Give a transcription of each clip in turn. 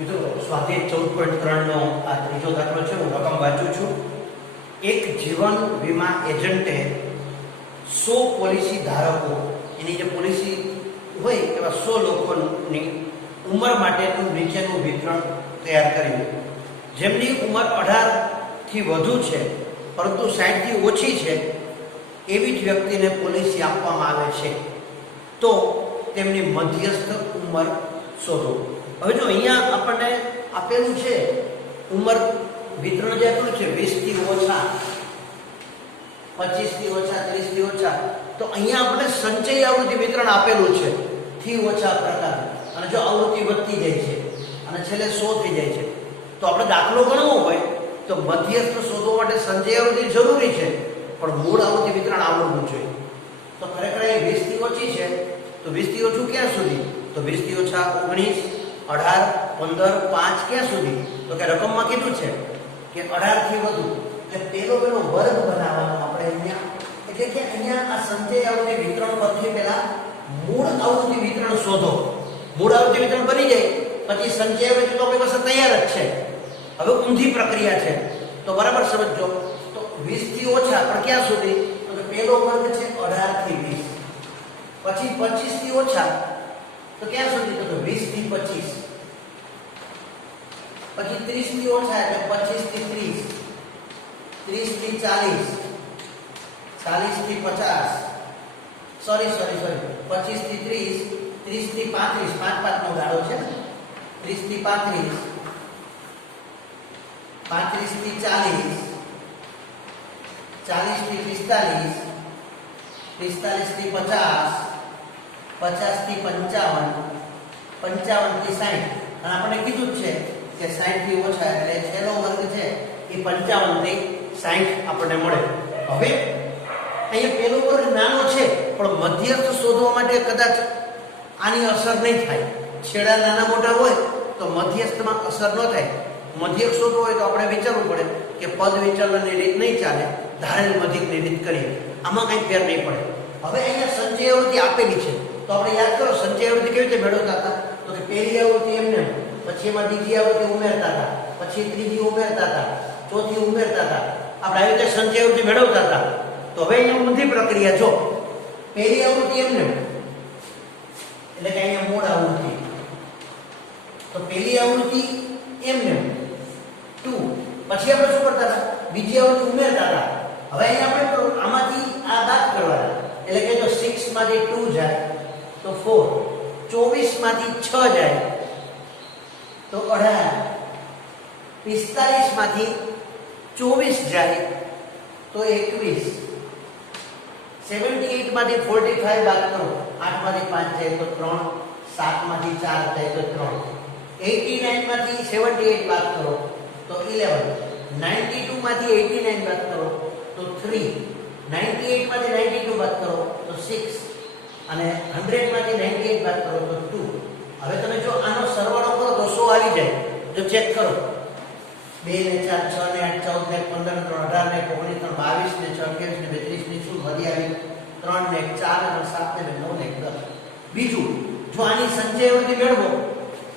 મિત્રો સ્વાધ્યાય 14.3 નો આ ત્રીજો દાખલો છે. હું રકમ વાંચું છું. એક જીવન વીમા એજન્ટે 100 પોલિસી ધારકો, એની જે પોલિસી હોય એવા 100 લોકોની ઉંમર માટેનું નીચેનું વિતરણ તૈયાર કર્યું. જેમની ઉંમર 18 થી વધુ છે પરંતુ 60 થી ઓછી છે એવી જ વ્યક્તિને પોલિસી આપવામાં આવે છે, તો તેમની મધ્યસ્થ ઉંમર શોધો. હવે જો અહીંયા આપણને આપેલું છે ઉંમર વિતરણ જે આપેલું છે 20 થી ઓછા, 25 થી ઓછા, 30 થી ઓછા, તો અહીંયા આપણે સંચય આવૃત્તિ વિતરણ આપેલું છે થી ઓછા પ્રકાર. અને જો આવૃત્તિ વધતી જાય છે અને છેલ્લે 100 થઈ જાય છે, તો આપણે દાખલો ગણવો હોય તો મધ્યસ્થ શોધવા માટે સંચય આવૃત્તિ જરૂરી છે, પણ મૂળ આવૃત્તિ વિતરણ આવડવું જોઈએ. તો ખરેખર એ 20 થી ઓછી છે, તો 20 થી ઓછું ક્યાં સુધી? તો 20 થી ઓછા 19, 18, 15, 5 ક્યાં સુધી? તો કે રકમમાં કીધું છે કે 18 થી વધુ. એટલે પેલો વર્ગ બનાવવાનો આપણે અહીંયા. એટલે કે અહીંયા આ સંચય આવૃત્તિ વિતરણ પરથી પહેલા મૂળ આવૃત્તિ વિતરણ શોધો. મૂળ આવૃત્તિ વિતરણ બની જાય પછી સંચય આવૃત્તિ તો આપણી પાસે તૈયાર જ છે. હવે ઊંધી પ્રક્રિયા છે, તો બરાબર સમજજો. તો 20 થી ઓછા પણ ક્યાં સુધી? તો કે પેલો વર્ગ છે 18 થી 20. પછી 25 થી ઓછા તો ક્યાં સુધી? તો 20 થી 25. પછી 30 થી ઓછા એટલે 25 થી 30, 30 થી 40, 40 થી 50, સોરી 25 થી 30, 30 થી 35, 5 નો ગાળો છે, 30 થી 35, 35 થી 40, 40 થી 45, 45 થી 50, 50 થી 55, 55 થી 60. અને આપણે કીધું છે કે 60 થી ઓછા એટલે છેલ્લો વર્ગ છે એ 55 થી 60 આપણને મળે. હવે અહીંયા પેલો વર્ગ નાનો છે પણ મધ્યસ્થ શોધવા માટે કદાચ આની અસર નહીં થાય. છેડા નાના મોટા હોય તો મધ્યસ્થમાં અસર ન થાય. મધ્યક શોધવો હોય તો આપણે વિચારવું પડે કે પદ વિચલનની રીત નહીં ચાલે, ધારેલ મધ્યકની રીત કરી, આમાં કંઈ ફેર નહીં પડે. હવે અહીંયા સંચય આવૃત્તિ આપેલી છે, તો આપણે યાદ કરો સંચય આવૃત્તિ કેવી રીતે મેળવતા હતા? તો કે પહેલી આવૃત્તિ એમને, પછી એમાં બીજી આવૃત્તિ ઉમેરતા હતા, પછી ત્રીજી ઉમેરતા હતા, ચોથી ઉમેરતા હતા. આપણે આવી રીતે સંચય આવૃત્તિ મેળવતા હતા. તો હવે અહીંયા ઊંધી પ્રક્રિયા જો પહેલી આવૃત્તિ એમને, એટલે કે અહીંયા મૂળ આવૃત્તિ, તો પહેલી આવૃત્તિ એમને 2, પછી આપણે શું કરતા હતા? બીજી આવૃત્તિ ઉમેરતા હતા. હવે અહીંયા આપણે આમાંથી આ બાદ કરવાના, એટલે કે જો 6 માંથી 2 જાય તો 4, 24 માંથી 6 જાય તો 18, 45 માંથી 24 જાય તો 21, 78 માંથી 45 બાદ કરો, 8 માંથી 5 જાય તો 3, 7 માંથી 4 જાય તો 3, 89 માંથી 78 બાદ કરો તો 11, 92 માંથી 89 બાદ કરો તો 3, 98 માંથી 92 બાદ કરો તો 6, અને 100 માંથી 98 બાદ કરો તો 2. હવે તમે જો આનો સરવાળો કરો તો 100 આવી જાય. જો ચેક કરો, 2 ને 4, 6 ને 8, 14 ને 15 ને 18 ને 19 ને 22 ને 28 ને 32 ને શું વધી આવી? 3 ને 4 ને 7 ને 9 ને 10. બીજું, જો આની સંચય આવૃત્તિ મેળવો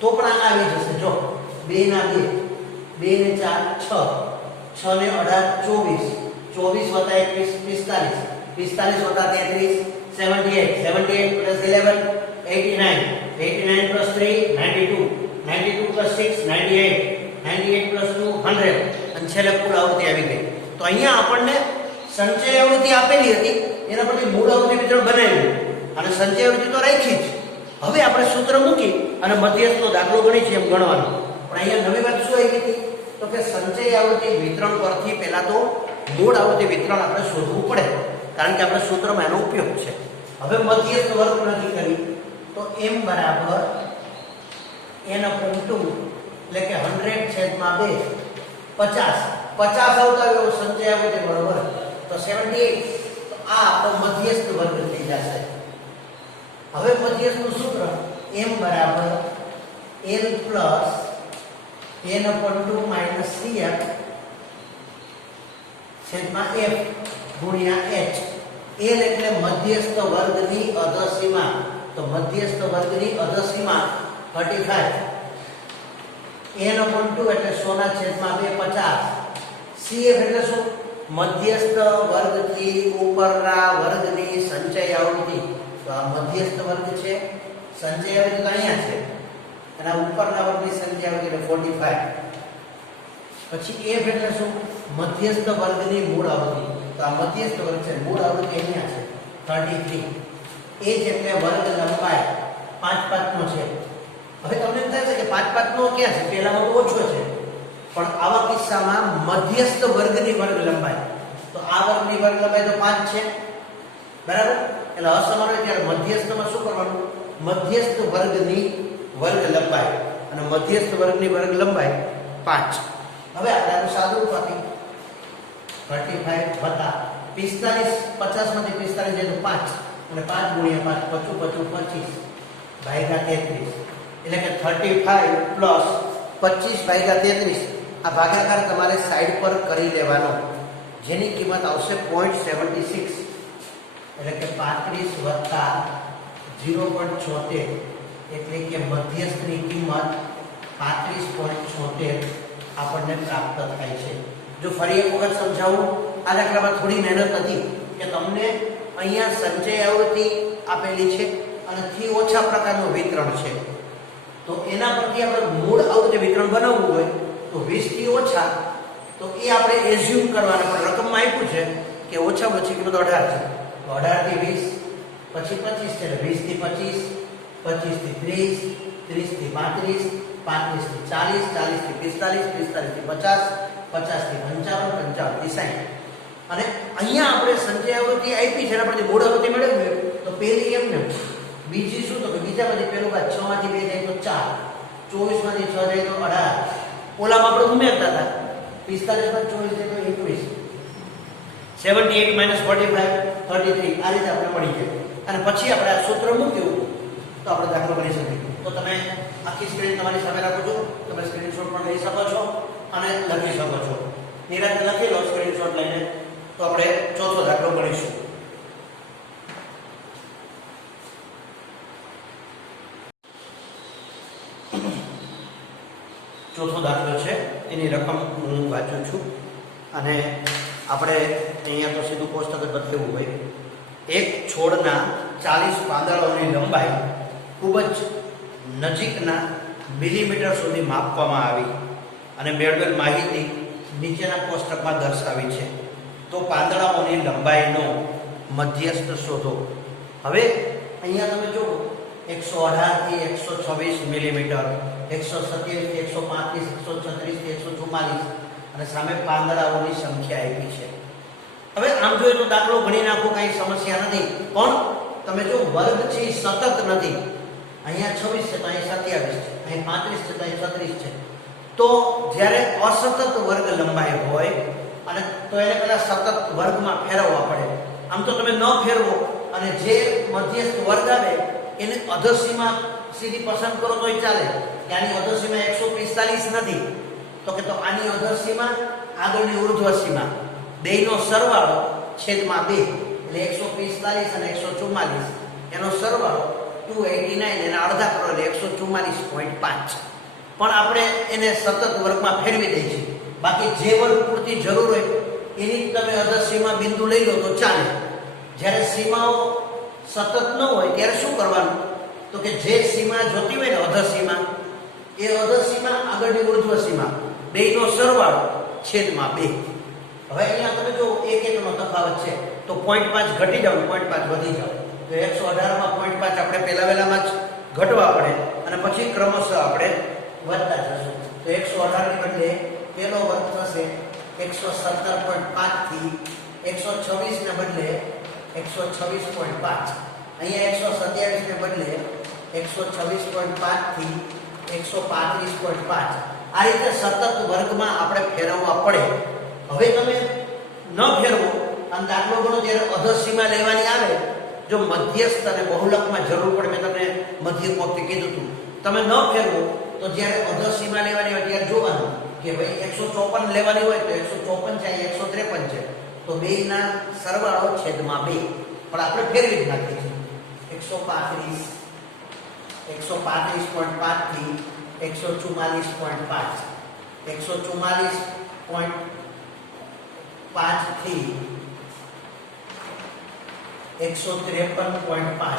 તો પણ આ આવી જશે. જો 2 ના 2, 2 ને 4 6, 6 ને 18 24, 24 + 21 45, 45 + 33 78, 78 + 11 89, 89 + 3 92, 92 + 6 98, 98 + 2 100, અને છેલ્લે કુલ આવૃત્તિ આવી ગઈ. તો અહીંયા આપણને સંચય આવૃત્તિ આપેલી હતી, એના પરથી મૂળ આવૃત્તિ વિતરણ બનાવ્યું અને સંચય આવૃત્તિ તો રાખી જ. હવે આપણે સૂત્ર મૂકી અને મધ્યસ્થનો દાખલો ગણી છે એમ ગણવાનો. પણ અહીંયા નવી વાત શું આવી હતી? તો કે સંચય આવૃત્તિ વિતરણ પરથી પહેલા તો મૂળ આવૃત્તિ વિતરણ આપણે શોધવું પડે, કારણ કે આપણે સૂત્રમાં એનો ઉપયોગ છે. હવે મધ્યસ્થ વર્ગ નક્કી કરી તો m બરાબર n/2, એટલે કે 100/2, 50 આવતા આવ્યો સંચય આવૃત્તિ બરોબર તો 78. તો આ આપણો મધ્યસ્થ વર્ગ થઈ જશે. હવે મધ્યસ્થનું સૂત્ર m બરાબર l plus n/2 minus cf છેદમાં f ગુણ્યા h. l એટલે મધ્યસ્થ વર્ગની અધસીમા, તો મધ્યસ્થ વર્ગની અધસીમા 35 n/2 એટલે 100/2 50. CF એટલે શું? મધ્યસ્થ વર્ગથી ઉપરના વર્ગની સંચય આવૃત્તિ. તો આ મધ્યસ્થ વર્ગ છે, સંચય આવૃત્તિ તો અહીંયા છે અને આ ઉપરના વર્ગની સંચય આવૃત્તિ એટલે 45. પછી F એટલે શું? મધ્યસ્થ વર્ગની મૂળ આવૃત્તિ. તો આ મધ્યસ્થ વર્ગ છે, મૂળ આવૃત્તિ અહીંયા છે 33. H એટલે વર્ગ લંબાઈ 5/5 નો છે. હવે તમને એમ થાય છે કે 5/5 નો ક્યાં છે? પહેલામાં તો ઓછો છે, પણ આવા કિસ્સામાં મધ્યસ્થ વર્ગની વર્ગ લંબાઈ, તો આ વર્ગની વર્ગ લંબાઈ તો 5 છે, બરાબર? એટલે અસમાન હોય ત્યારે મધ્યસ્થમાં શું કરવાનું? મધ્યસ્થ વર્ગની વર્ગ લંબાઈ, અને મધ્યસ્થ વર્ગની વર્ગ લંબાઈ 5. હવે આપણે આનું સાદું રૂપ આપી 35 વત્તા 45, 50 માંથી 45 જાય તો 5, અને 5 ગુણ્યા 5 55 25 ભાગ્યા 33, એટલે કે 35 પ્લસ 25 ભાગ્યા 33. આ ભાગાકાર તમારે સાઈડ પર કરી લેવાનો, જેની કિંમત આવશે 0.76, એટલે કે 35 વત્તા 0.76, એટલે કે મધ્યસ્થની કિંમત 35.76 આપણને પ્રાપ્ત થાય છે. જો ફરી એક વખત સમજાવું, આ દાખલામાં થોડી મહેનત હતી કે તમને અહીંયા સંચય આવૃત્તિ આપેલી છે અને થી ઓછા પ્રકારનું વિતરણ છે, તો એના પરથી આપણે મૂળ આવૃત્તિ વિતરણ બનાવવું હોય તો 20 થી ઓછા, તો એ આપણે એઝ્યુમ કરવાના, પણ રકમમાં આપ્યું છે કે ઓછામાં ઓછી કિંમત 18 છે. તો 18 થી 20 પછી 25 છે, એટલે 20 થી 25, 25 થી 30, 30 થી 35, 35 થી 40, 40 થી 45, 45 થી 50, 50 થી 55, 55 થી 60. અને અહીંયા આપણે સંચય આવૃત્તિ આપી છે, એના પરથી મૂળ આવૃત્તિ મેળવવી તો પહેલી એમને, બીજી શું? તો કે બીજામાંથી પહેલું બાદ 6 માંથી 2 જાય તો 4, 24 માંથી 6 જાય તો 18, ઓલામાં આપણે ઉમેરતા હતા 45 માંથી 24 જાય તો 21, 78 - 45 33. આ રીતે આપણે મળી જાય. અને પછી આપણે આ સૂત્ર મૂક્યું તો આપણે દાખલો કરી શકીએ. તો તમે આખી સ્ક્રીન તમારી સામે રાખો છો, તમે સ્ક્રીનશોટ પણ લઈ શકો છો અને લખી શકો છો. નિરાંતે લખી લો સ્ક્રીનશોટ લઈને, તો આપણે ચોથો દાખલો ગણીશું. ચોથો દાખલો છે, એની રકમ હું વાંચું છું અને આપણે અહીંયા તો સીધું કોષ્ટક જ બતાવ્યું હોય. એક છોડના 40 પાંદડાઓની લંબાઈ ખૂબ જ નજીકના મિલીમીટર સુધી માપવામાં આવી અને મેળવેલ માહિતી નીચેના કોષ્ટકમાં દર્શાવી છે. તો પાંદડાઓની લંબાઈનો મધ્યસ્થ શોધો. હવે અહીંયા તમે જુઓ 118 થી 126 મિલીમીટર, 127 થી 135, 136 થી 144, અને સામે પાંદડાઓની સંખ્યા આપી છે. હવે આમ જોઈએ તો દાખલો ગણી નાખો, કઈ સમસ્યા નથી, પણ તમે જો વર્ગ છે એ સતત નથી. અહીંયા 26 છે તો અહીંયા 27 છે, અહીંયા 35 છે તો અહીંયા 36 છે. તો જ્યારે અસતત વર્ગ લંબાઈ હોય અને તો એને પેલા સતત વર્ગમાં ફેરવવા પડે. આમ તો તમે ન ફેરવો અને જે મધ્યસ્થ વર્ગ આવે એને અધસીમા સીધી પસંદ કરો તોય ચાલે. કે આની અધસીમા 145 નથી, તો કે તો આની અધસીમા આગળની ઉર્ધ્વસીમા બેયનો સરવાળો છેદમાં 2, એટલે 145 અને 144, એનો સરવાળો 289, એના અડધા કરો એટલે 144.5. પણ આપણે એને સતત વર્ગમાં ફેરવી દઈએ છીએ. બાકી જે વર્ગ પૂરતી જરૂર હોય એની તમે અધસીમા બિંદુ લઈ લો તો ચાલે. જ્યારે સીમાઓ સતત ન હોય ત્યારે શું કરવાનું? તો કે જે સીમા જોતી હોય ને અધસીમા, એ અધસીમા આગળની ઉર્ધ્વસીમા બેયનો સરવાળો છેદમાં 2. હવે અહીંયા તમે જો એક એકનો તફાવત છે તો 0.5 ઘટી જાવ, 0.5 વધી જાવ, તો 118 માં 0.5 આપણે પહેલા વહેલામાં જ ઘટવા પડે અને પછી ક્રમશઃ આપણે વધતા જશું. તો 118 ની બદલે પેલો વર્ગ થશે 117.5 થી 126 ને બદલે 126.5, અહીંયા 127 ને બદલે 126.5 થી 135.5. આ રીતે સતત વર્ગમાં આપણે ફેરવવા પડે. હવે તમે ન ફેરવો અને દાખલો ગણો ત્યારે અધસીમા લેવાની આવે, જો મધ્યસ્થ અને બહુલકમાં જરૂર પડે, મેં તમને મધ્યક વખતે કીધું હતું, તમે ન ફેરવો તો જ્યારે અધસીમા લેવાની હોય ત્યારે જોવાનું કે ભાઈ 154 લેવાની હોય તો 154 છે, 153 છે, તો બેયના સરવાળો છેદમાં 2. પણ આપણે ફેરવી જ નાખીએ છીએ 135 135.5 થી 144.5, 144.5 થી 153.5,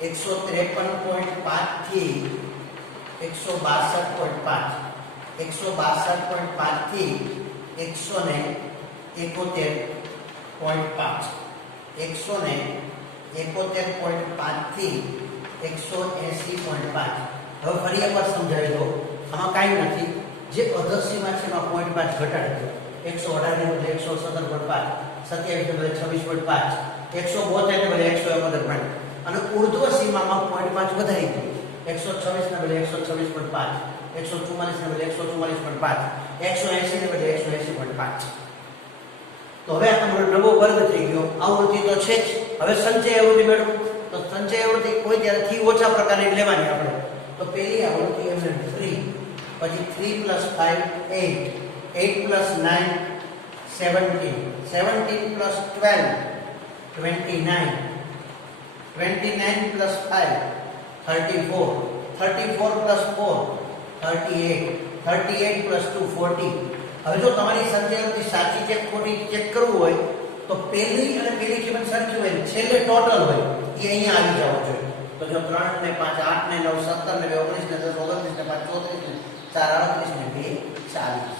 153.5 થી 162.5, 162.5 થી 171.5, 171.5 થી 180.5. હવે ફરી એકવાર સમજાવી દો. આમાં કાંઈ નથી, જે અધર સીમા છે એમાં 0.5 ઘટાડી દો. 118 ને બદલે 117.5, 27 ને બદલે 26.5, 172 ને બદલે 171.5 અને ઉર્ધ્વ સીમામાં 0.5 વધારી દો. 126 ને બદલે 126.5, 144 ને બદલે 144.5, 180 ને બદલે 180.5. તો હવે આ તમારો નવો વર્ગ થઈ ગયો. આવૃત્તિ તો છે જ. હવે સંચય આવૃત્તિ મેળવો. તો સંચય આવૃત્તિ કોઈ ત્યારે થી ઓછા પ્રકારની લેવાની આપણે. તો પહેલી આવૃત્તિ એમને 3, પછી 3 + 5 8, 8 + 9 17, 17 + 12 29, 29 + 5 34, 34 + 4 38, 38 + 2 40. હવે જો તમારી સંખ્યા આવૃત્તિ સાચી છે ખોટી ચેક કરવું હોય તો પહેલી અને પહેલી કિંમત સરખી હોય, છેલ્લે ટોટલ હોય એ અહીંયા આવી જવું જોઈએ. તો જો 3 ને 5 8 ને 9 17 ને 19 ને 10 29 ને 5 34 ને 4 38 ને 2 40.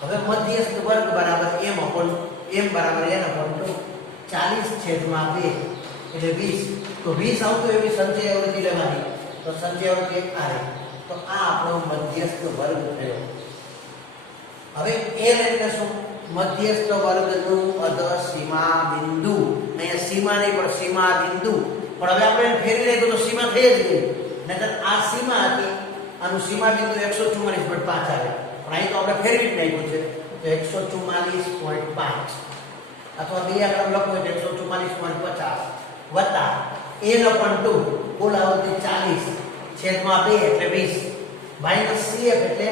હવે મધ્યસ્થ વર્ગ બરાબર m બરાબર n / 40/2 એટલે 20. તો 20 આવતો એવી સંચય આવૃત્તિ લેવાની. તો સંચય આવૃત્તિ આ રહે. તો આ આપણો મધ્યસ્થ વર્ગ થયો. હવે l એટલે શું? મધ્યસ્થ વર્ગનું અધર સીમા બિંદુ. અહીંયા સીમા નહીં પણ સીમા બિંદુ. પણ હવે આપણે ફેરવી લઈએ તો સીમા થઈ જ ગઈ. નહીતર આ સીમા હતી, આનું સીમા બિંદુ 144.5 આવે. પણ અહીં તો આપણે ફેરવી જ નાખ્યું છે. તો 144.5 અથવા બે આંકડા લખવું હોય તો 144.50 વત્તા n/2 કુલ આવૃત્તિ 40/2 એટલે 20 માઈનસ CF એટલે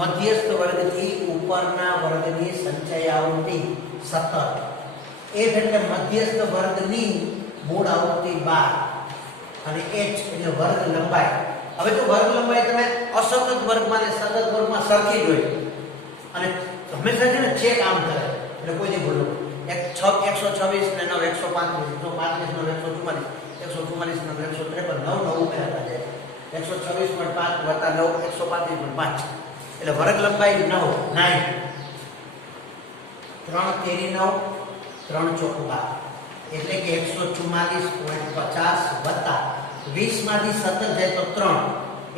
મધ્યસ્થ વર્ગથી ઉપરના વર્ગની સંચય આવૃત્તિ 17. F એટલે મધ્યસ્થ વર્ગની મૂળ આવૃત્તિ 12 અને H એટલે વર્ગ લંબાઈ. હવે જો વર્ગ લંબાઈ તમે અસતત વર્ગમાં અને સતત વર્ગમાં સરખી જ હોય અને હંમેશા છે ને ચેક આમ કરે એટલે કોઈ નહીં ભૂલો. 126 ને 9 135, 135 ને 144, 144 ને 153 9 9 ઉમેરતા જાય. 126.5 વત્તા 9 135.5 એટલે વર્ગ લંબાઈ 9 3 તેરી 9 3 ચોક 12 એટલે કે 144.50 વત્તા 20 માંથી 17 જાય તો 3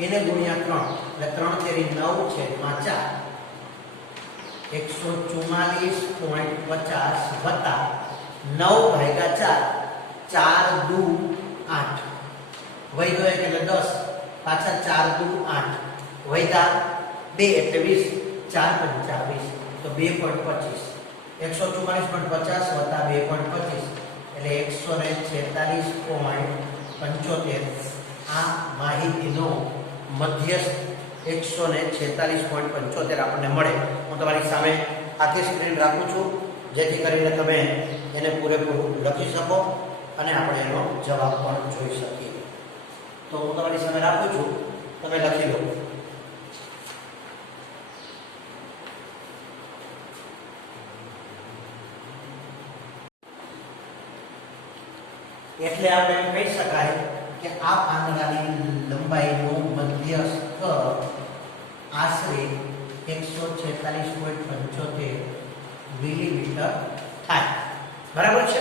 એને ગુણ્યા 3 એટલે 3 તેરી 9/4 144.50 વત્તા 9/4 4 દુ 8 વૈધો એક એટલે 10 પાછા 4 દુ 8 વૈધા 2 એટલે 20 4 × 20 તો 2.25 144.50 વત્તા 2.25 એટલે 146.75 આ માહિતીનો મધ્યસ્થ 146.75 આપણને મળે. હું તમારી સામે આખી સ્ક્રીન રાખું છું જેથી કરીને તમે એને પૂરેપૂરું લખી શકો અને આપણે એનો જવાબ પણ જોઈ શકીએ. તો હું તમારી સામે રાખું છું, તમે લખી લો. એટલે આપણે એમ કહી શકાય કે આ પાંદડાની લંબાઈનું મધ્યસ્થ આશરે 146.75 મિલીમીટર થાય. બરાબર છે?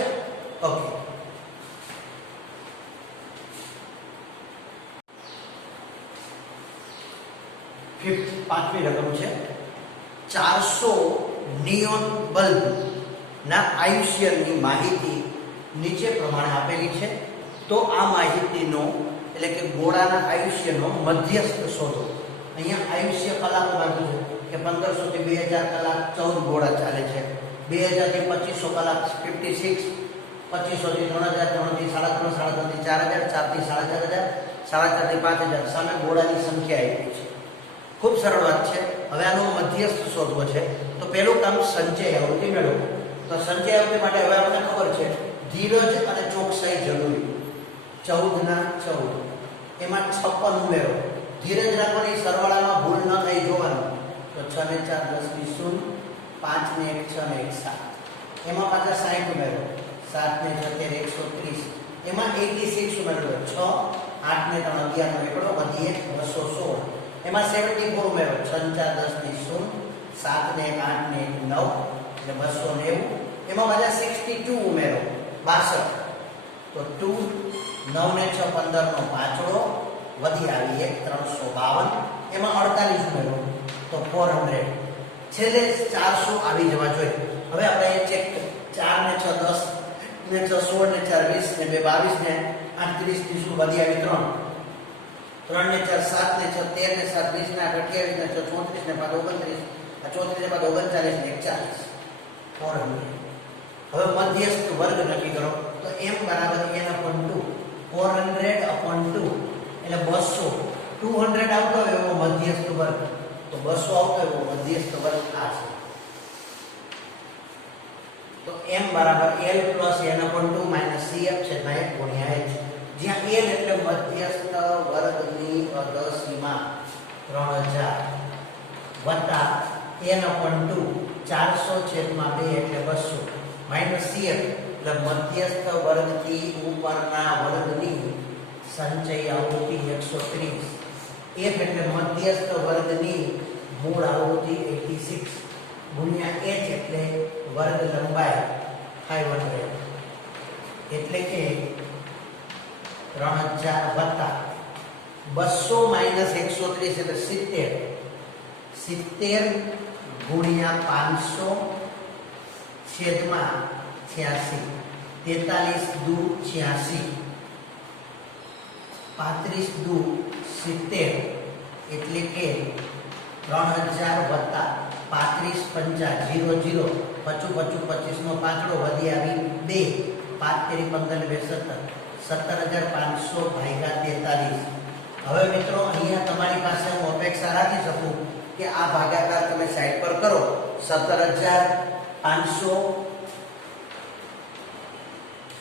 ઓકે. પાંચમી રકમ છે 400 નિયોન બલ્બ ના આયુષ્યની માહિતી નીચે પ્રમાણે આપેલી છે. તો આ માહિતીનો એટલે કે ગોળાના આયુષ્યનો મધ્યસ્થ શોધો. અહીંયા આયુષ્ય કલાકો આપ્યું છે કે 1500 થી 2000 કલાક 14 ગોળા ચાલે છે. 2000 થી 2500 કલાક 56, 2500 થી 3000, 3 થી 3.5, 3.5 થી 4000, 4 થી 4500, 4.5 થી 5000 સામે ગોળાની સંખ્યા આપી છે. ખૂબ સરળ વાત છે. હવે આનો મધ્યસ્થ શોધવો છે તો પહેલું કામ સંચય આવૃત્તિ મેળવો. તો સંચય આવૃત્તિ માટે હવે આપણને ખબર છે ધીરજ અને ચોકસાઈ જરૂરી. 14 ના 14 એમાં 56 ઉમેરો. ધીરજ રાખવાની, સરવાળામાં ભૂલ ન થઈ જોવાનું. તો 6 ને 4 10 ની 0, 5 ને 1 6 ને 1 7. એમાં પાછા 60 ઉમેરો. 7 ને 6 130. એમાં 86 ઉમેરો. 6 8 ને 3 11 નો એકડો વધી 1 216. એમાં 74 ઉમેરો. 6 ને 4 10 ની 0, 7 ને 1 8 ને 1 9 એટલે 290. એમાં પાછા 62 ઉમેરો. 62. તો 2 9 ને 6 15 નો પાંચડો વધી આવી 1 352. એમાં 48 ઉમેરો તો 400. છેલ્લે 400 આવી જવા જોઈએ. હવે આપણે એ ચેક 4 ને 6 10 ને 6 16 ને 4 20 ને 2 22 ને 8 30 ની શું વધી આવી 3. 3 ને 4 7 ને 6 13 ને 7 20 ને 8 28 ને 6 34 ને 5 29. આ 34 ને 5 39 ને 40. 400. હવે મધ્યસ્થ વર્ગ નક્કી કરો. તો m બરાબર n upon 2. 400 upon 2 એટલે 200. 200 આવતો હોય એવો મધ્યસ્થ વર્ગ. તો 200 આવતો હોય એવો મધ્યસ્થ વર્ગ આ છે. તો m બરાબર l plus n upon 2 minus cf છેદમાં 1 ગુણ્યા h. જ્યાં l એટલે મધ્યસ્થ વર્ગની અધસીમા 3000 વત્તા n upon 2 400 છેદમાં 2 એટલે 200 minus cf એટલે મધ્યસ્થ વર્ગથી ઉપરના વર્ગની સંચય આવૃત્તિ 130. f એટલે મધ્યસ્થ વર્ગની મૂળ આવૃત્તિ 86 ગુણ્યા h એટલે વર્ગ લંબાઈ 500 એટલે કે 3000 વત્તા 200 minus 130 એટલે 70. 70 ગુણ્યા 500 છેદમાં 86. 43 દુ 86. 35 દુ 70 એટલે કે 3000 વત્તા 35 પંચા 00 પચું 25 નો પાંચડો વધી આવી 2 5 તેરી 15 ને 2 17,500 ભાગ્યા 43. હવે મિત્રો અહીંયા તમારી પાસે હું અપેક્ષા રાખી શકું કે આ ભાગાકાર તમે સાઈડ પર કરો. 17,500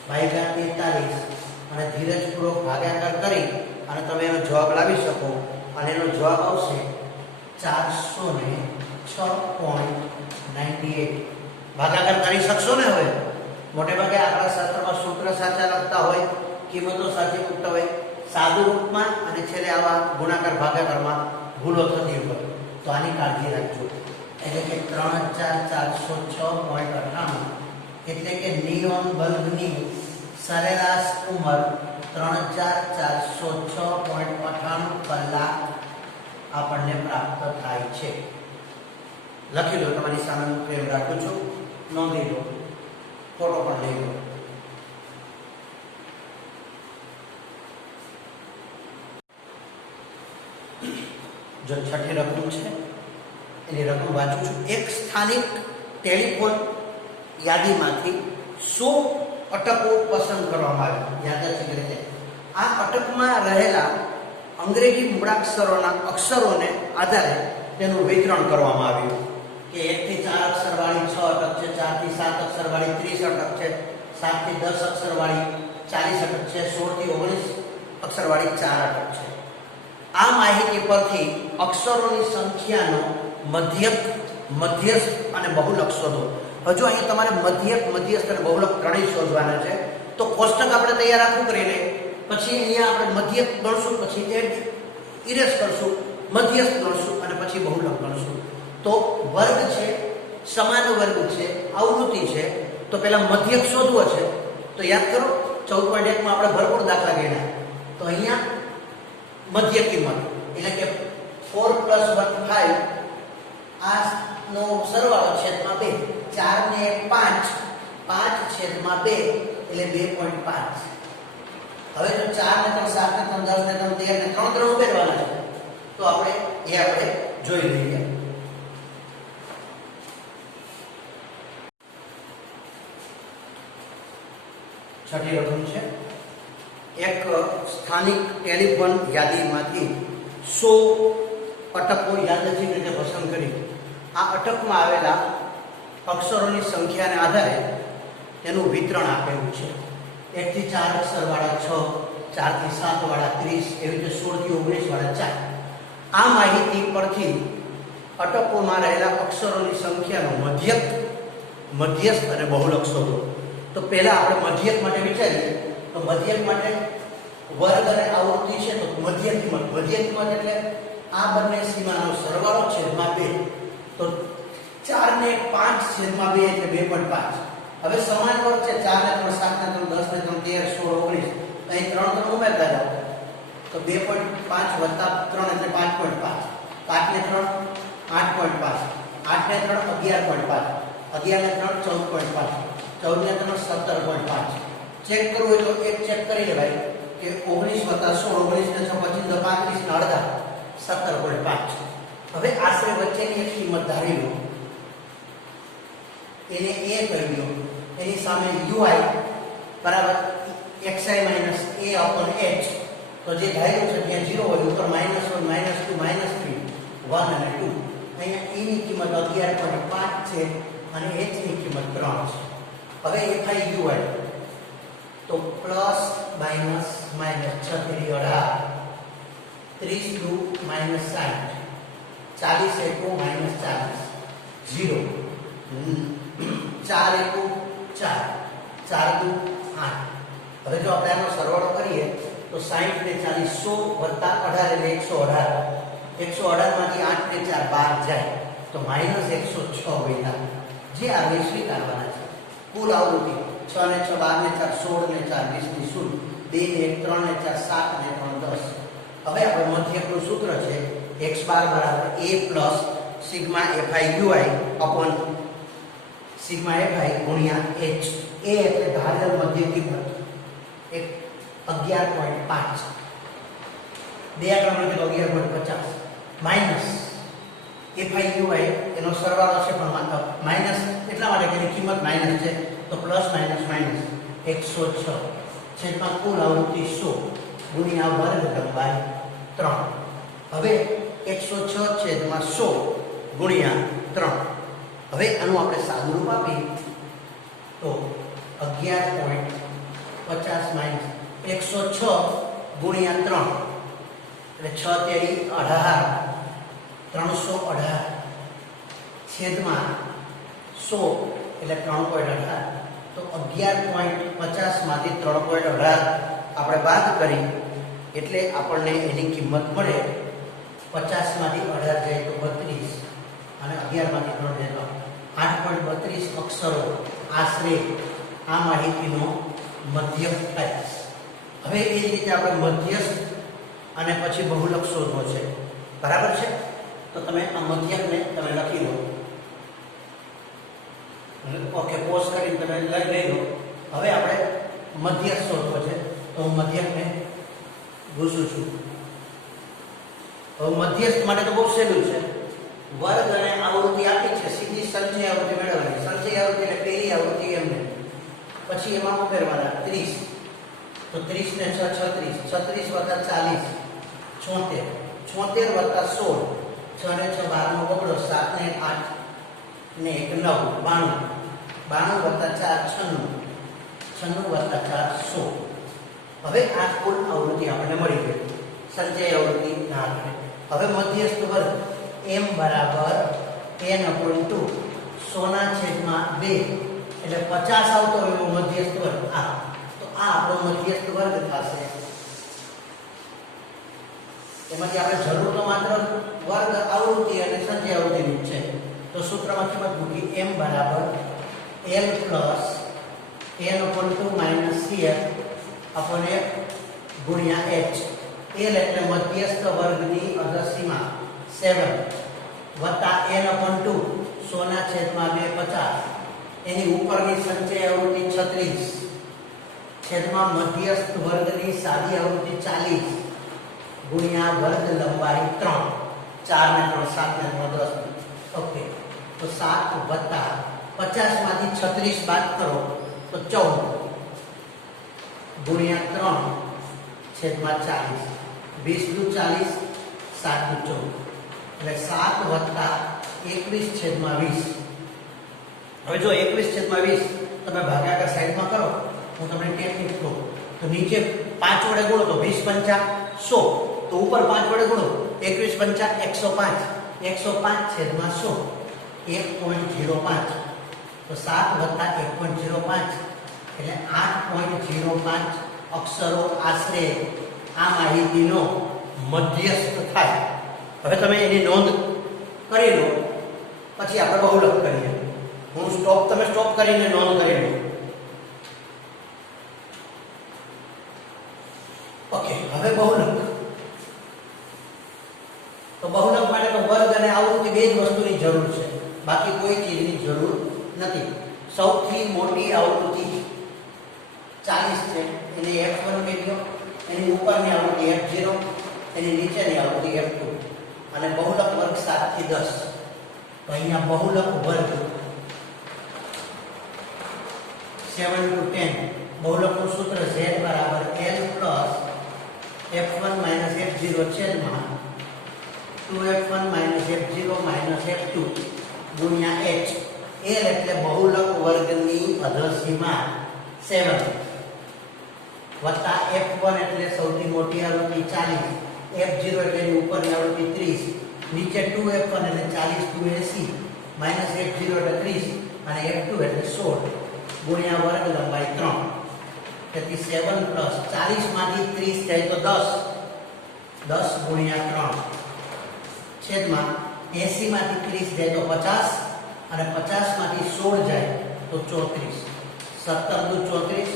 ભાગ્યા 43 અને ધીરજપૂર્વક ભાગાકાર કરી અને તમે એનો જવાબ લાવી શકો. અને એનો જવાબ આવશે 406.98. ભાગાકાર કરી શકશો ને? હવે મોટે ભાગે આપણા શાસ્ત્રમાં સૂત્ર સાચા લખતા હોય, કિંમતો સાચી મૂકતા હોય, સાદું રૂપમાં અને છેલ્લે આવા ગુણાકાર ભાગાકારમાં ભૂલો થતી હોય. તો આની કાળજી રાખજો. એટલે કે 3406.98 એટલે કે નિયોન બલ્બની સરેરાશ ઉંમર 3406.98 કલાક આપણને પ્રાપ્ત થાય છે. લખી લો, તમારી સામે ફ્રેમ રાખું છું, નોંધી લો, ફોટો પણ લઈ લો. જો છઠ્ઠી રકમ છે એની રકમ વાંચું છું. એક સ્થાનિક ટેલિફોન યાદીમાંથી 100 અટકો પસંદ કરવામાં આવી. યાદચ્છિક રીતે આ અટકમાં રહેલા અંગ્રેજી મૂળાક્ષરોના અક્ષરોને આધારે તેનું વિતરણ કરવામાં આવ્યું. કે 1 થી 4 અક્ષરવાળી 6 અટક છે, 4 થી 7 અક્ષરવાળી 30 અટક છે, 7 થી 10 અક્ષરવાળી 40 અટક છે, 16 થી 19 અક્ષરવાળી 4 અટક છે. આ માહિતી પરથી અક્ષરોની સંખ્યાનો મધ્યક, મધ્યસ્થ અને બહુલક શોધો. હજુ અહીં તમારે મધ્યક, મધ્યસ્થ અને બહુલક ત્રણેય શોધવાના છે. તો કોષ્ટક આપણે તૈયાર રાખવું કરીને પછી અહીંયા આપણે મધ્યક ગણશું, પછી ઇરેઝ કરશું, મધ્યસ્થ ગણશું અને પછી બહુલક ગણશું. તો વર્ગ છે, સમાન વર્ગ છે, આવૃત્તિ છે. તો પહેલા મધ્યક શોધવો છે. તો યાદ કરો 14.1 માં આપણે ભરપૂર દાખલા ગણ્યા. તો અહીંયા મધ્ય કિંમત એટલે કે 4 + 1 5 આ નો સરવાળો છેદમાં 2. 4 ને 5 5 છેદમાં 2 એટલે 2.5. હવે જો 4 ને 3 7 ને 3 10 ને 3 13 ને 3 ઉમેરવાના છે. તો આપણે જોઈ લઈએ. છઠ્ઠી રકમ છે. એક સ્થાનિક ટેલિફોન યાદીમાંથી 100 અટકો યાદચ્છિક રીતે પસંદ કરી આ અટકમાં આવેલા અક્ષરોની સંખ્યાને આધારે તેનું વિતરણ આપેલું છે. 1 થી 4 અક્ષરવાળા 6, 4 થી 7 વાળા 30, એવી રીતે 16 થી 19 વાળા 4. આ માહિતી પરથી અટકોમાં રહેલા અક્ષરોની સંખ્યાનો મધ્યસ્થ અને બહુલક શોધો. તો પહેલા આપણે મધ્યક માટે વિચારીએ. તો મધ્યક માટે વર્ગ અને આવૃત્તિ છે. તો મધ્ય કિંમત એટલે આ બંને સીમાનો સરવાળો છેદમાં 2. તો 4 ને 5 છેદમાં 2 એટલે 2.5. હવે સમાન વર્ગ છે. 4 ને 3 7 ને 3 10 ને 3 13 16 19. અહીં 3 3 ઉમેરતા જાઓ તો 2.5 વત્તા 3 એટલે 5.5. 5 ને 3 8.5. 8 ને 3 11.5. 11 ને 3 14.5. 14 ને 3 17.5. ચેક કરવું હોય તો એક ચેક કરી લેવાય કે 19 વત્તા 16 19 ને 6 25 35 ને અડધા 17.5. હવે આશરે વચ્ચેની એક કિંમત ધારી લો, એને a કહી દો. એની સામે ui બરાબર xi minus a upon h. તો જે ધાર્યું છે ત્યાં 0 હોય, ઉપર -1 -2 -3 1 અને 2. અહીંયા e ની કિંમત 11.5 છે અને h ની કિંમત 3 છે. હવે fi ui તો પ્લસ માઈનસ માઈનસ 6 તેરી 18 30 દુ માઈનસ 60 40 એકુ માઈનસ 40 0 4 એકુ 4 4 દુ 8. હવે જો આપણે આનો સરવાળો કરીએ તો 60 ને 40 100 વત્તા 18 એટલે 118. 118 માંથી 8 ને 4 12 જાય તો માઈનસ 106 બન્યા. જે આવે સ્વીકારવાના છે. કુલ આવૃત્તિ 6 ને 6 12 ને 4 16 ને 4 20 ની 0 2 ને 1 3 ને 4 7 ને 3 10. હવે આપણે મધ્યકનું સૂત્ર છે x બાર બરાબર a plus sigma fi ui upon sigma fi ગુણ્યા h. a એટલે ધારેલ મધ્ય કિંમત 11.5. બે આંકડા મળે તો 11.50 માઈનસ fi ui એનો સરવાળો છે પણ માઈનસ એટલા માટે કે એની કિંમત માઈનસ છે તો પ્લસ માઈનસ માઈનસ 106 છેદમાં કુલ આવૃત્તિ 100 ગુણ્યા વર્ગ લંબાઈ 3. હવે 106 છેદમાં 100 ગુણ્યા 3. હવે આનું આપણે સાદુરૂપ આપીએ તો 11.50 માઈનસ 106 ગુણ્યા 3 એટલે 6 તેરી 18 318 છેદમાં 100 એટલે 3.18. તો 11.50 માંથી 3.18 આપણે બાદ કરી એટલે આપણને એની કિંમત મળે 50 માંથી 18 જાય તો 32 અને 11 માંથી 3 જાય તો 8.32 અક્ષરો આશરે આ માહિતીનો મધ્યક થાય. હવે એ જ રીતે આપણે મધ્યસ્થ અને પછી બહુલક શોધવો છે. બરાબર છે? તો તમે આ મધ્યકને તમે લખી લો. ઓકે, પોઝ કરીને તમે લઈ લો. હવે આપણે મધ્યસ્થ શોધવો છે તો હું મધ્યકને ભૂસું છું. હવે મધ્યસ્થ માટે તો બહુ સહેલું છે. વર્ગ અને આવૃત્તિ આપી છે, સીધી સંચય આવૃત્તિ મેળવવાની. સંચય આવૃત્તિ એટલે પહેલી આવૃત્તિ એમને, પછી એમાં ઉમેરવાના 30. તો 30 ને 6 36 36 વત્તા 40 76 76 વત્તા 16 6 ને 6 12 નો બગડો 7 ને 8 ને 1 9 92 92 વત્તા 4 96 96 વત્તા 4 100. હવે આ કુલ આવૃત્તિ આપણને મળી ગઈ સંચય આવૃત્તિ ના આધારે. હવે મધ્યસ્થ વર્ગ m બરાબર n/2 100 છેદમાં 2 એટલે 50 આવતો હોય એવો મધ્યસ્થ વર્ગ આ. તો આ આપણો મધ્યસ્થ વર્ગ થશે. એમાંથી આપણે જરૂર તો માત્ર વર્ગ આવૃત્તિ અને સંચય આવૃત્તિની છે. તો સૂત્રમાં કિંમત મૂકી m બરાબર l plus n/2 minus cf upon f ગુણ્યા h. l એટલે મધ્યસ્થ વર્ગની અધસીમા 7 વત્તા n/2 100 છેદમાં 2 50 એની ઉપરની સંચય આવૃત્તિ 36 છેદમાં મધ્યસ્થ વર્ગની સાદી આવૃત્તિ 40 ગુણ્યા વર્ગ લંબાઈ 3 4 ને 3 7 ને 3 10. ઓકે, તો 7 વત્તા 50 માંથી 36 બાદ કરો તો 14 ગુણ્યા 3 છેદમાં 40 20 દુ 40 7 દુ 14 એટલે 7 વત્તા 21 છેદમાં 20. હવે જો 21 છેદમાં 20 તમે ભાગાકાર સાઈડમાં કરો, હું તમને ટેકનિક કહું તો નીચે 5 વડે ગુણો તો 20 પંચા 100, તો ઉપર 5 વડે ગુણો 21 પંચા 105, 105 છેદમાં 100, 1.05, તો 7 વત્તા 1.05 એટલે 8.05 અક્ષરો આશરે આ માહિતીનો મધ્યસ્થ થાય. હવે તમે એની નોંધ કરી લો, પછી આપણે બહુલક કરીએ. તમે સ્ટોપ કરીને નોંધ કરી લો. ઓકે, હવે બહુલક. તો બહુલક માટે તો વર્ગ અને આવૃત્તિ બે જ વસ્તુની જરૂર છે, બાકી કોઈ ચીજની જરૂર નથી. સૌથી મોટી આવૃત્તિ 40 છે, એને f1 કહી દો. એની ઉપરની આવૃત્તિ f0, એની નીચેની આવૃત્તિ f2, અને બહુલક વર્ગ 7 થી 10. તો અહીંયા બહુલક વર્ગ 7 to 10. બહુલકનું સૂત્ર z બરાબર l plus f1 minus f0 છેદમાં 2f1 minus f0 minus f2 ગુણ્યા h. l એટલે બહુલક વર્ગની અધસીમા 7 વત્તા f1 એટલે સૌથી મોટી આવૃત્તિ 40, f0 એટલે એની ઉપરની આવૃત્તિ 30, નીચે 2f1 એટલે 40 2 80 માઇનસ f0 એટલે 30 અને f2 એટલે 16 ગુણ્યા વર્ગ લંબાઈ 3. તેથી 7 પ્લસ 40 માંથી 30 જાય તો 10, 10 ગુણ્યા 3 છેદમાં 80 માંથી 30 જાય તો 50 અને 50 માંથી 16 જાય તો 34, 17 દુ 34,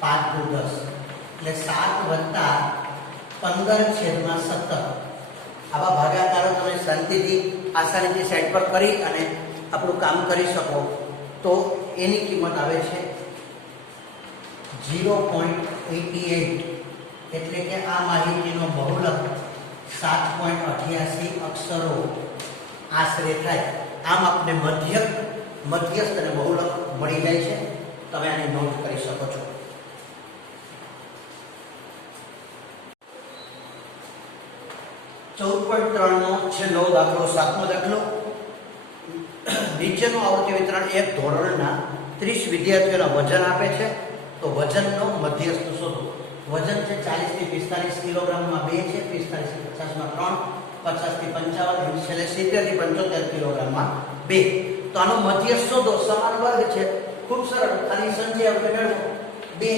5 દુ 10 એટલે 7 વત્તા 15 છેદમાં 17. આવા ભાગાકારો તમે શાંતિથી આસાનીથી સાઈડ પર કરી અને આપણું કામ કરી શકો તો એની કિંમત આવે છે 0.88. એટલે કે આ માહિતીનો બહુલક 7.88 અક્ષરો આશરે થાય. આમ આપણે મધ્યસ્થ અને બહુલક મળી જાય છે. તમે આની નોંધ કરી શકો છો. નો છેલ્લો દાખલો 7મો દાખલો. નીચેનું આવૃત્તિ વિતરણ એક ધોરણના 30 વિદ્યાર્થીઓના વજન આપે છે, તો વજનનો મધ્યસ્થ શોધો. વજન છે 40 થી 45 કિલોગ્રામમાં 2 છે, 45 થી 50 માં 3, 50 થી 55 છેલ્લે 70 થી 75 કિલોગ્રામમાં 2. તો આનો મધ્યસ્થ શોધો. સમાન વર્ગ છે, ખૂબ સરળ, ખાલી સંજય આપણે મેળવો. 2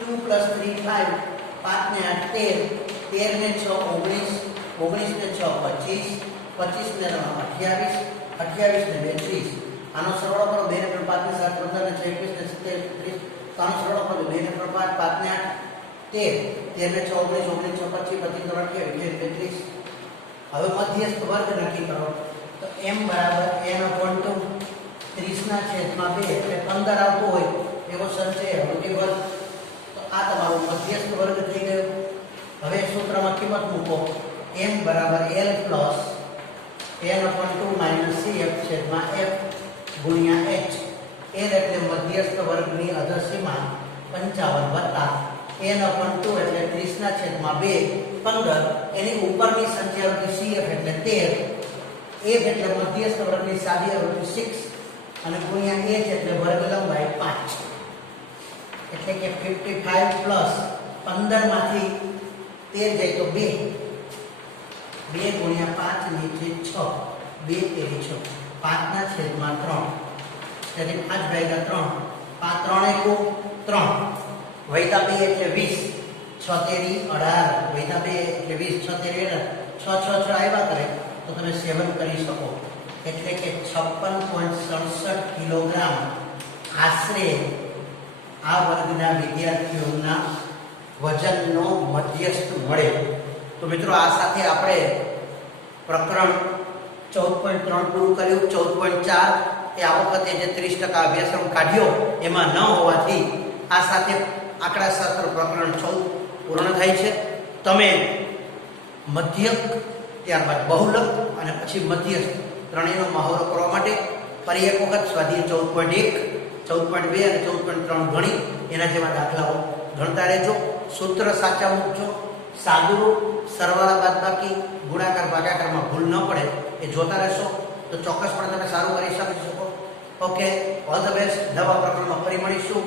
2 + 3 5, 5 ને 8 13, 13 ને 6 19, 19 ને 6 25, 25 ને 3 28, 28 ને 2 30. આનો સરવાળો કરો. 2 ને 3 5 ને 7 15 ને 6 21 ને 27 30. તો આનો સરવાળો કરો. 2 ને 3 5, 5 ને 8 13, 13 ને 6 19, 19 6 25, 25 3 28, 30. હવે મધ્યસ્થ વર્ગ નક્કી કરો. તો m બરાબર n/2 30 ના છેદમાં 2 એટલે 15 આવતો હોય એવો સંચય આવૃત્તિ વર્ગ. તો આ તમારો મધ્યસ્થ વર્ગ થઈ ગયો. હવે સૂત્રમાં કિંમત મૂકો. m બરાબર l plus n/2 minus cf છેદમાં f ગુણ્યા h. l એટલે મધ્યસ્થ વર્ગની અધસીમા 55 વત્તા n/2 એટલે 30 ના છેદમાં 2 15, એની ઉપરની સંખ્યા આવૃત્તિ cf એટલે 13, f એટલે મધ્યસ્થ વર્ગની સાદી આવૃત્તિ 6 અને ગુણ્યા h એટલે વર્ગ લંબાઈ 5. એટલે કે 55 પ્લસ 15 માંથી 13 જાય તો 2, 2 ગુણ્યા 5 નીચે 6, 2 તેરી 6, 5 ના છેદમાં 3. તેથી 5 ભાગ્યા 3, 5 3 3, વૈધા 2 એટલે 20, 6 તેરી 18, વૈધા 2 એટલે 20, 6 તેરી 18, 6 6 6 આવ્યા કરે તો તમે 7 કરી શકો. એટલે કે 56.67 કિલોગ્રામ આશરે આ વર્ગના વિદ્યાર્થીઓના વજનનો મધ્યસ્થ મળે. તો મિત્રો, આ સાથે આપણે પ્રકરણ 14.3 પૂરું કર્યું. 14.4 એ આ વખતે જે 30% અભ્યાસક્રમ કાઢ્યો એમાં ન હોવાથી આ સાથે આંકડાશાસ્ત્ર પ્રકરણ 14 પૂર્ણ થાય છે. તમે મધ્યક, ત્યારબાદ બહુલક અને પછી મધ્યસ્થ ત્રણેયનો મહાવરો કરવા માટે ફરી એક વખત સ્વાધ્યાય 14.1, 14.2 અને 14.3 ગણી એના જેવા દાખલાઓ ગણતા રહેજો. સૂત્ર સાચા મૂકજો. સાદુરૂપ, સરવાળા, બાદબાકી, ગુણાકાર, ભાગાકારમાં ભૂલ ન પડે એ જોતા રહેશો તો ચોક્કસપણે તમે સારું કરી શકો. Okay, all the best. નવા પ્રકરણમાં ફરી મળીશું.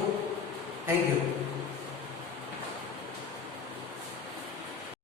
Thank you.